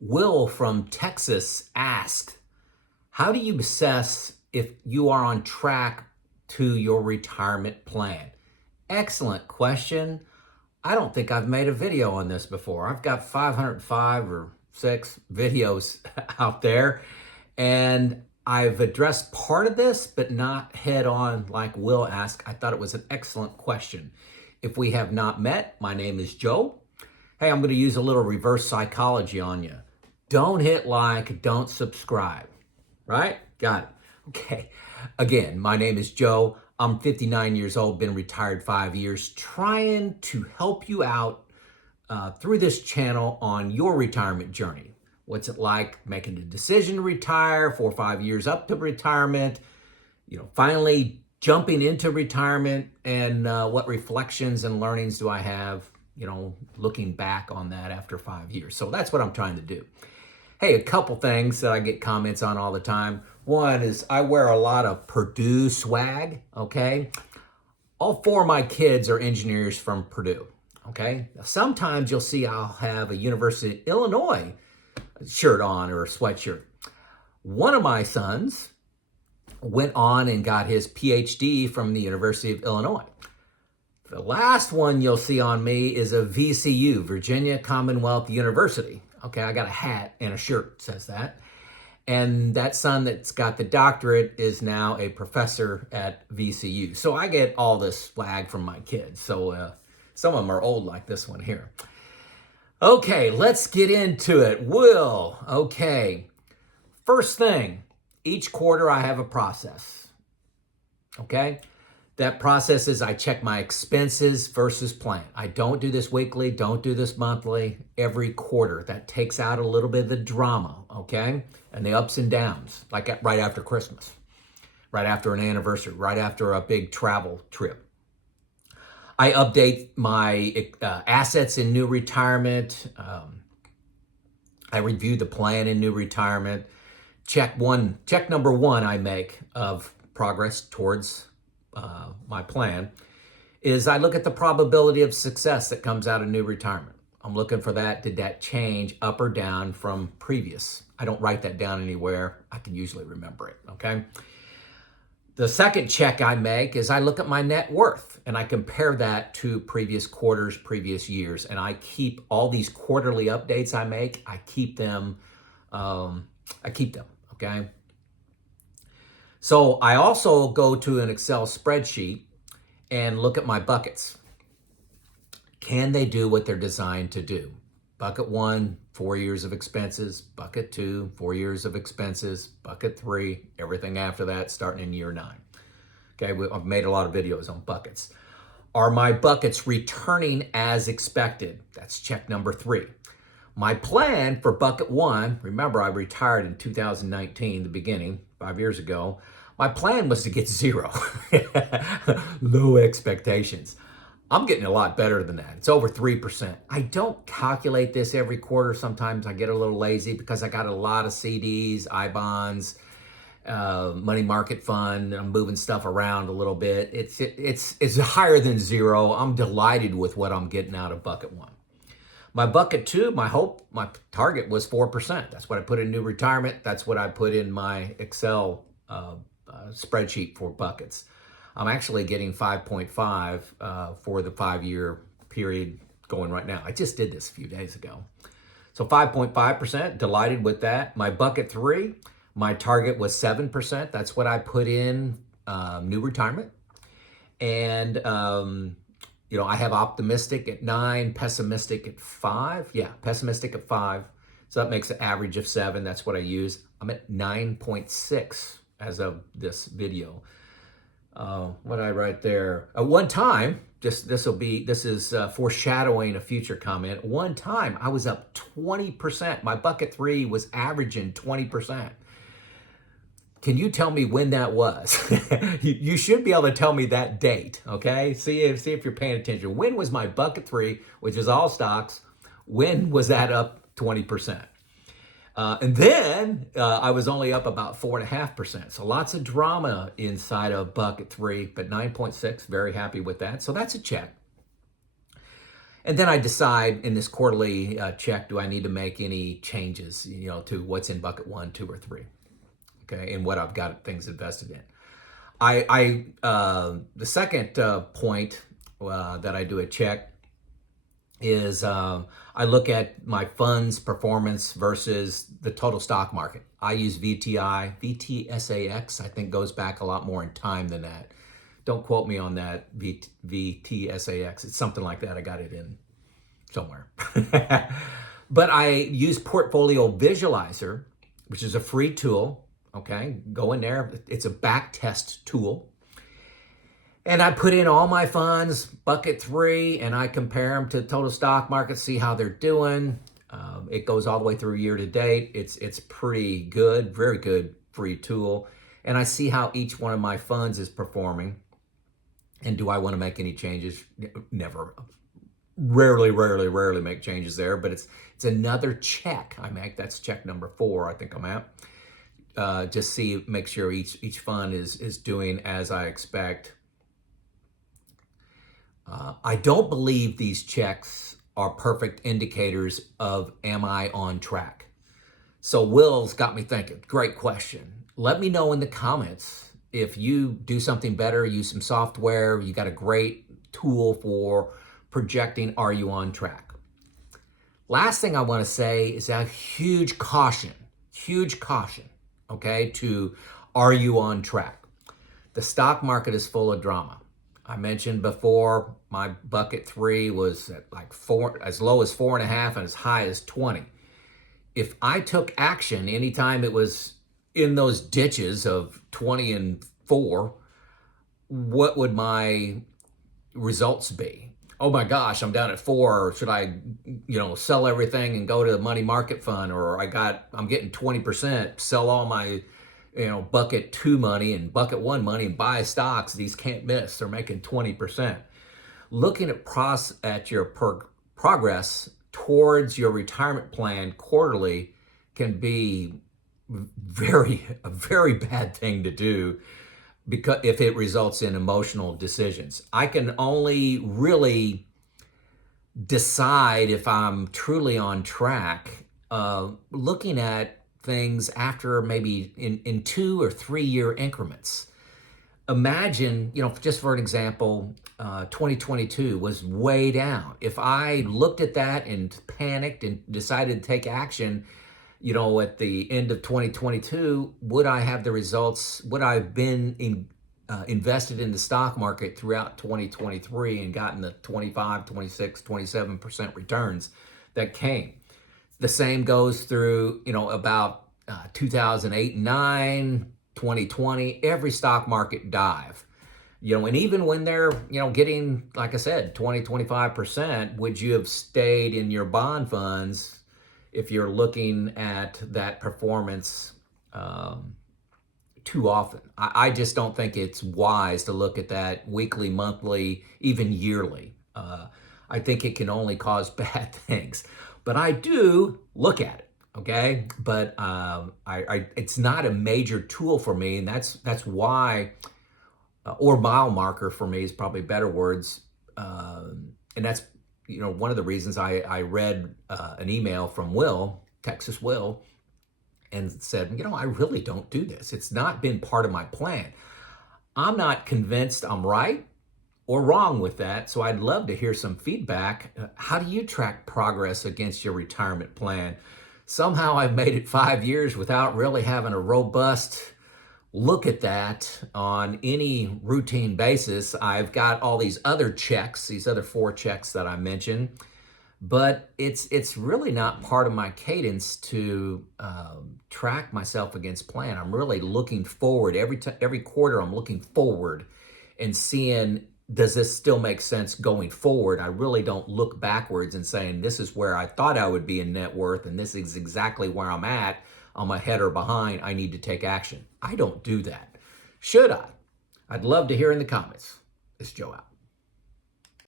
Will from Texas asked, how do you assess if you are on track to your retirement plan? Excellent question. I don't think I've made a video on this before. I've got 505 or 6 videos out there, and I've addressed part of this, but not head on like Will asked. I thought it was an excellent question. If we have not met, my name is Joe. Hey, I'm going to use a little reverse psychology on you. Don't hit like, don't subscribe, right? Got it. Okay. Again, my name is Joe. I'm 59 years old, been retired 5 years, trying to help you out through this channel on your retirement journey. What's it like making the decision to retire, 4 or 5 years up to retirement, finally jumping into retirement, and what reflections and learnings do I have, looking back on that after 5 years. So that's what I'm trying to do. Hey, a couple things that I get comments on all the time. One is I wear a lot of Purdue swag, okay? All 4 of my kids are engineers from Purdue, okay? Now, sometimes you'll see I'll have a University of Illinois shirt on or a sweatshirt. One of my sons went on and got his PhD from the University of Illinois. The last one you'll see on me is a VCU, Virginia Commonwealth University. Okay, I got a hat and a shirt that says that. And that son that's got the doctorate is now a professor at VCU. So I get all this swag from my kids. So some of them are old like this one here. Okay, let's get into it. Will, okay. First thing, each quarter I have a process. Okay? That process is I check my expenses versus plan. I don't do this weekly, don't do this monthly, every quarter. That takes out a little bit of the drama, okay? And the ups and downs, like right after Christmas, right after an anniversary, right after a big travel trip. I update my assets in new retirement. I review the plan in new retirement. Check number one I make of progress towards my plan is I look at the probability of success that comes out of new retirement. I'm looking for that. Did that change up or down from previous? I don't write that down anywhere. I can usually remember it, okay? The second check I make is I look at my net worth and I compare that to previous quarters, previous years, and I keep all these quarterly updates I make, I keep them, okay? So I also go to an Excel spreadsheet and look at my buckets. Can they do what they're designed to do? Bucket 1, 4 years of expenses. Bucket 2, 4 years of expenses. Bucket 3, everything after that starting in year 9. Okay, I've made a lot of videos on buckets. Are my buckets returning as expected? That's check number 3. My plan for bucket 1, remember I retired in 2019, the beginning, 5 years ago. My plan was to get 0. Low expectations. I'm getting a lot better than that. It's over 3%. I don't calculate this every quarter. Sometimes I get a little lazy because I got a lot of CDs, I-bonds, money market fund. I'm moving stuff around a little bit. It's higher than 0. I'm delighted with what I'm getting out of bucket 1. My bucket 2, my target was 4%. That's what I put in new retirement. That's what I put in my Excel spreadsheet for buckets. I'm actually getting 5.5 for the 5-year period going right now. I just did this a few days ago. So 5.5%, delighted with that. My bucket 3, my target was 7%. That's what I put in new retirement. And, I have optimistic at 9, pessimistic at 5. Yeah, pessimistic at 5. So that makes an average of 7. That's what I use. I'm at 9.6 as of this video. What did I write there? At one time, this is foreshadowing a future comment. One time I was up 20%. My bucket 3 was averaging 20%. Can you tell me when that was? You should be able to tell me that date, okay? See if you're paying attention. When was my bucket 3, which is all stocks, when was that up 20%? And then I was only up about 4.5%. So lots of drama inside of bucket 3, but 9.6, very happy with that. So that's a check. And then I decide in this quarterly check, do I need to make any changes, to what's in bucket 1, 2, or 3, okay, and what I've got things invested in. The second point that I do a check is I look at my fund's performance versus the total stock market. I use VTSAX, I think goes back a lot more in time than that. Don't quote me on that, VTSAX. It's something like that. I got it in somewhere. But I use Portfolio Visualizer, which is a free tool. Okay, go in there. It's a back test tool. And I put in all my funds, bucket 3, and I compare them to total stock market, see how they're doing. It goes all the way through year to date. It's pretty good, very good free tool. And I see how each one of my funds is performing. And do I want to make any changes? Never. Rarely make changes there, but it's another check I make. That's check number 4, I think I'm at. Just make sure each fund is doing as I expect. I don't believe these checks are perfect indicators of am I on track. So Will's got me thinking. Great question. Let me know in the comments if you do something better, use some software, you got a great tool for projecting, are you on track? Last thing I want to say is a huge caution, okay, to are you on track? The stock market is full of drama. I mentioned before, my bucket 3 was at like 4, as low as 4.5 and as high as 20. If I took action anytime it was in those ditches of 20 and 4, what would my results be? Oh my gosh, I'm down at 4. Should I, sell everything and go to the money market fund? Or I'm getting 20%, sell all my, bucket 2 money and bucket 1 money and buy stocks. These can't miss. They're making 20%. Looking at your progress towards your retirement plan quarterly can be a very bad thing to do, because if it results in emotional decisions. I can only really decide if I'm truly on track looking at things after maybe in 2 or 3 year increments. Imagine, just for an example, 2022 was way down. If I looked at that and panicked and decided to take action, at the end of 2022, would I have the results? Would I have been invested in the stock market throughout 2023 and gotten the 25, 26, 27% returns that came? The same goes through, about 2008 and 9, 2020, every stock market dive. And even when they're, getting, like I said, 20, 25%, would you have stayed in your bond funds if you're looking at that performance too often? I just don't think it's wise to look at that weekly, monthly, even yearly. I think it can only cause bad things. But I do look at it, okay? But it's not a major tool for me, and that's why, or mile marker for me is probably better words, and that's one of the reasons I read an email from Will, Texas Will, and said, I really don't do this. It's not been part of my plan. I'm not convinced I'm right or wrong with that, so I'd love to hear some feedback. How do you track progress against your retirement plan? Somehow I've made it 5 years without really having a robust look at that on any routine basis. I've got all these other checks, these other 4 checks that I mentioned, but it's really not part of my cadence to track myself against plan. I'm really looking forward every quarter. I'm looking forward and seeing, does this still make sense going forward? I really don't look backwards and saying, this is where I thought I would be in net worth, and this is exactly where I'm at. I'm ahead or behind. I need to take action. I don't do that. Should I? I'd love to hear in the comments. It's Joe out.